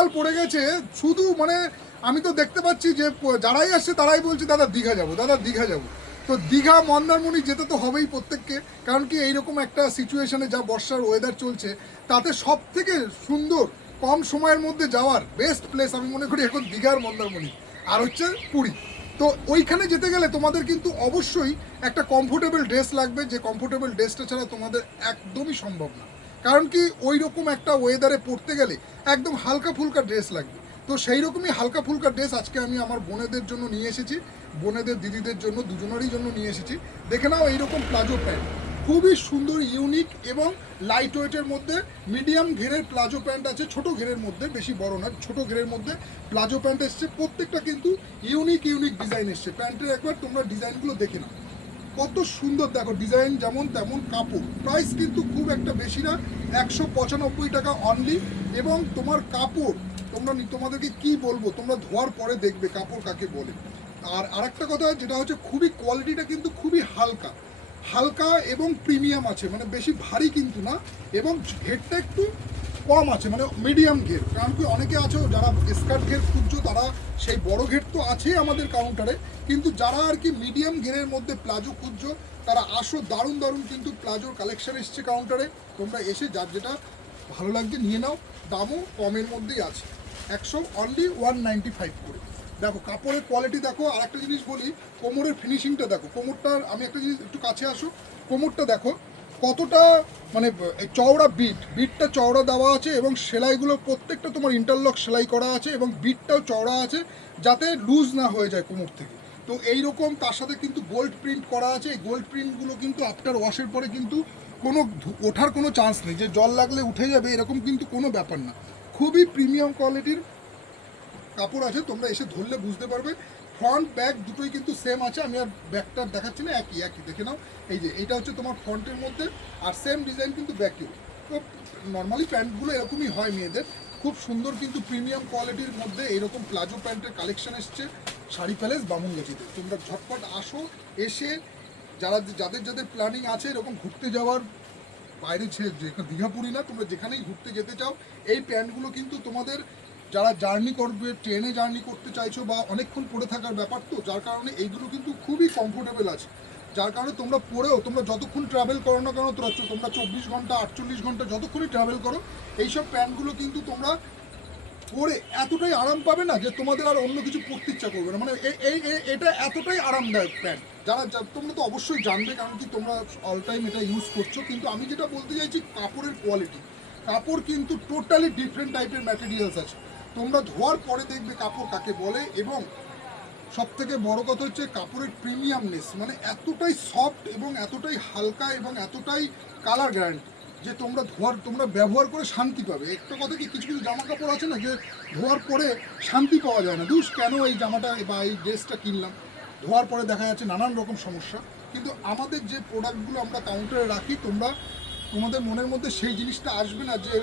বর্ষাকাল পড়ে গেছে, শুধু মানে আমি তো দেখতে পাচ্ছি যে, যারাই আসছে তারাই বলছে, দাদা, দীঘা যাব, দাদা, দীঘা যাব। তো দীঘা, মন্দারমণি যেতে তো হবেই প্রত্যেককে, কারণ কি এইরকম একটা সিচুয়েশনে যা বর্ষার ওয়েদার চলছে, তাতে সব থেকে সুন্দর কম সময়ের মধ্যে যাওয়ার বেস্ট প্লেস আমি মনে করি এখন দীঘার মন্দারমণি, আর হচ্ছে পুরী। তো ওইখানে যেতে গেলে তোমাদের কিন্তু অবশ্যই একটা কমফোর্টেবল ড্রেস লাগবে, যে কমফোর্টেবল ড্রেসটা ছাড়া তোমাদের একদমই সম্ভব না। কারণ কি ওই রকম একটা ওয়েদারে পড়তে গেলে একদম হালকা ফুলকা ড্রেস লাগবে। তো সেই রকমই হালকা ফুলকা ড্রেস আজকে আমি আমার বোনেদের জন্য নিয়ে এসেছি, বোনেদের দিদিদের জন্য, দুজনেরই জন্য নিয়ে এসেছি। দেখে নাও এইরকম প্লাজো প্যান্ট। খুবই সুন্দর ইউনিক এবং লাইট ওয়েটের মধ্যে মিডিয়াম ঘেরের প্লাজো প্যান্ট আছে, ছোট ঘেরের মধ্যে, বেশি বড় না, ছোট ঘেরের মধ্যে প্লাজো প্যান্ট এসছে। প্রত্যেকটা কিন্তু ইউনিক ইউনিক ডিজাইন এসছে। প্যান্টের একবার তোমরা ডিজাইনগুলো দেখে নাও। কত সুন্দর দেখো ডিজাইন যেমন তেমন কাপড়। প্রাইস কিন্তু খুব একটা বেশি না, একশো পঁচানব্বই টাকা অনলি এবং তোমার কাপড়, তোমরা তোমাদেরকে কি বলব, তোমরা ধোয়ার পরে দেখবে কাপড় কাকে বলে। আর আরেকটা কথা, যেটা হচ্ছে খুবই কোয়ালিটিটা কিন্তু খুবই হালকা। হালকা এবং প্রিমিয়াম আছে মানে বেশি ভারী কিন্তু না। এবং ঘেরটা একটু কম আছে মানে মিডিয়াম ঘের। কারণ কি অনেকে আছে, যারা স্কার্ট ঘের খুঁজছো, তারা সেই বড় ঘের তো আছেই আমাদের কাউন্টারে কিন্তু যারা আর কি মিডিয়াম ঘেরের মধ্যে প্লাজো খুঁজছো, তারা আসো, দারুণ দারুণ কিন্তু প্লাজোর কালেকশন এসছে কাউন্টারে তোমরা এসে যার যেটা ভালো লাগছে নিয়ে নাও, দামও কমের মধ্যেই আছে। একশো অনলি ওয়ান নাইনটি ফাইভ করে। দেখো, কাপড়ের কোয়ালিটি দেখো আর একটা জিনিস বলি, কোমরের ফিনিশিংটা দেখো। কোমরটার, আমি একটা জিনিস একটু কাছে আসো, কোমরটা দেখো কতটা মানে চওড়া বিট, বিটটা চওড়া দেওয়া আছে এবং সেলাইগুলো প্রত্যেকটা তোমার ইন্টারলক সেলাই করা আছে এবং বিটটাও চওড়া আছে যাতে লুজ না হয়ে যায় কোমর থেকে। তো এই রকম তার সাথে কিন্তু গোল্ড প্রিন্ট করা আছে। এই গোল্ড প্রিন্টগুলো কিন্তু আফটার ওয়াশের পরে কিন্তু কোনো ওঠার কোনো চান্স নেই। যে জল লাগলে উঠে যাবে, এরকম কিন্তু কোনো ব্যাপার না। খুবই প্রিমিয়াম কোয়ালিটির কাপড় আছে, তোমরা এসে ধরলে বুঝতে পারবে। ফ্রন্ট ব্যাক দুটোই কিন্তু সেম আছে। আমি আর ব্যাকটা দেখাচ্ছি না, একই একই। দেখে নাও। এই যে, এটা হচ্ছে তোমার ফ্রন্টের মধ্যে আর সেম ডিজাইন কিন্তু ব্যাকেও তো নর্মালি প্যান্টগুলো এরকমই হয় মেয়েদের। খুব সুন্দর কিন্তু প্রিমিয়াম কোয়ালিটির মধ্যে এরকম প্লাজো প্যান্টের কালেকশন এসছে শাড়ি প্যালেস বামুনগাছিতে। তোমরা ঝটপট আসো, এসে যারা, যাদের যাদের প্ল্যানিং আছে এরকম ঘুরতে যাওয়ার, বাইরে ছে- যে- দীঘাপুরি না, তোমরা যেখানেই ঘুরতে যেতে চাও, এই প্যান্টগুলো কিন্তু তোমাদের যারা জার্নি করবে, ট্রেনে জার্নি করতে চাইছো বা অনেকক্ষণ পরে থাকার ব্যাপার তো, যার কারণে এইগুলো কিন্তু খুবই কমফোর্টেবল আছে। যার কারণে তোমরা পরেও তোমরা যতক্ষণ ট্রাভেল করো না কেন তোমরা চব্বিশ ঘণ্টা, আটচল্লিশ ঘণ্টা যতক্ষণই ট্রাভেল করো, এইসব প্যান্টগুলো কিন্তু তোমরা পরে এতটাই আরাম পাবে না যে তোমাদের আর অন্য কিছু পরতে ইচ্ছা করবে না। মানে এই এটা এতটাই আরামদায়ক প্যান্ট যারা তোমরা তো অবশ্যই জানবে, কারণ কি তোমরা অল টাইম এটা ইউজ করছ। কিন্তু আমি যেটা বলতে চাইছি, কাপড়ের কোয়ালিটি কাপড় কিন্তু টোটালি ডিফারেন্ট টাইপের ম্যাটেরিয়ালস আছে। তোমরা ধোয়ার পরে দেখবে কাপড় কাকে বলে এবং সব থেকে বড় কথা হচ্ছে কাপড়ের প্রিমিয়ামনেস মানে এতটাই সফট এবং এতটাই হালকা এবং এতটাই কালার গ্যারান্টি যে তোমরা ধোয়ার, তোমরা ব্যবহার করে শান্তি পাবে। একটা কথা কি, কিছু কিছু জামা কাপড় আছে না যে ধোয়ার পরে শান্তি পাওয়া যায় না। দুস, কেন এই জামাটা বা এই ড্রেসটা কিনলাম? ধোয়ার পরে দেখা যাচ্ছে নানান রকম সমস্যা। কিন্তু আমাদের যে প্রোডাক্টগুলো আমরা কাউন্টারে রাখি, তোমরা তোমাদের মনের মধ্যে সেই জিনিসটা আসবে না যে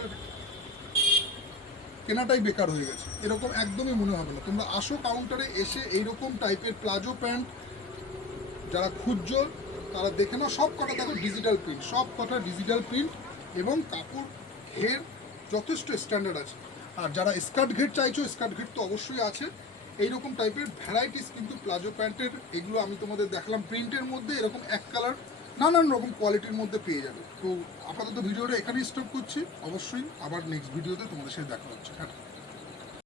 কেনাটাই বেকার হয়ে গেছে। এরকম একদমই মনে হবে না। তোমরা আসো কাউন্টারে এসে এইরকম টাইপের প্লাজো প্যান্ট যারা খুঁজছো তারা দেখে নাও, সব কটা দেখো ডিজিটাল প্রিন্ট সব কটা ডিজিটাল প্রিন্ট এবং কাপড় ঘের যথেষ্ট স্ট্যান্ডার্ড আছে। আর যারা স্কার্ট ঘের চাইছো স্কার্ট ঘের তো অবশ্যই আছে। এইরকম টাইপের ভ্যারাইটিস কিন্তু প্লাজো প্যান্টের এগুলো আমি তোমাদের দেখালাম। প্রিন্টের মধ্যে এরকম এক কালার নানান রকম কোয়ালিটির মধ্যে পেয়ে যাবে। তো আপাতত ভিডিওটা এখানেই স্টপ করছি। অবশ্যই আবার নেক্সট ভিডিওতে তোমাদের সাথে দেখা হচ্ছে। হ্যাঁ।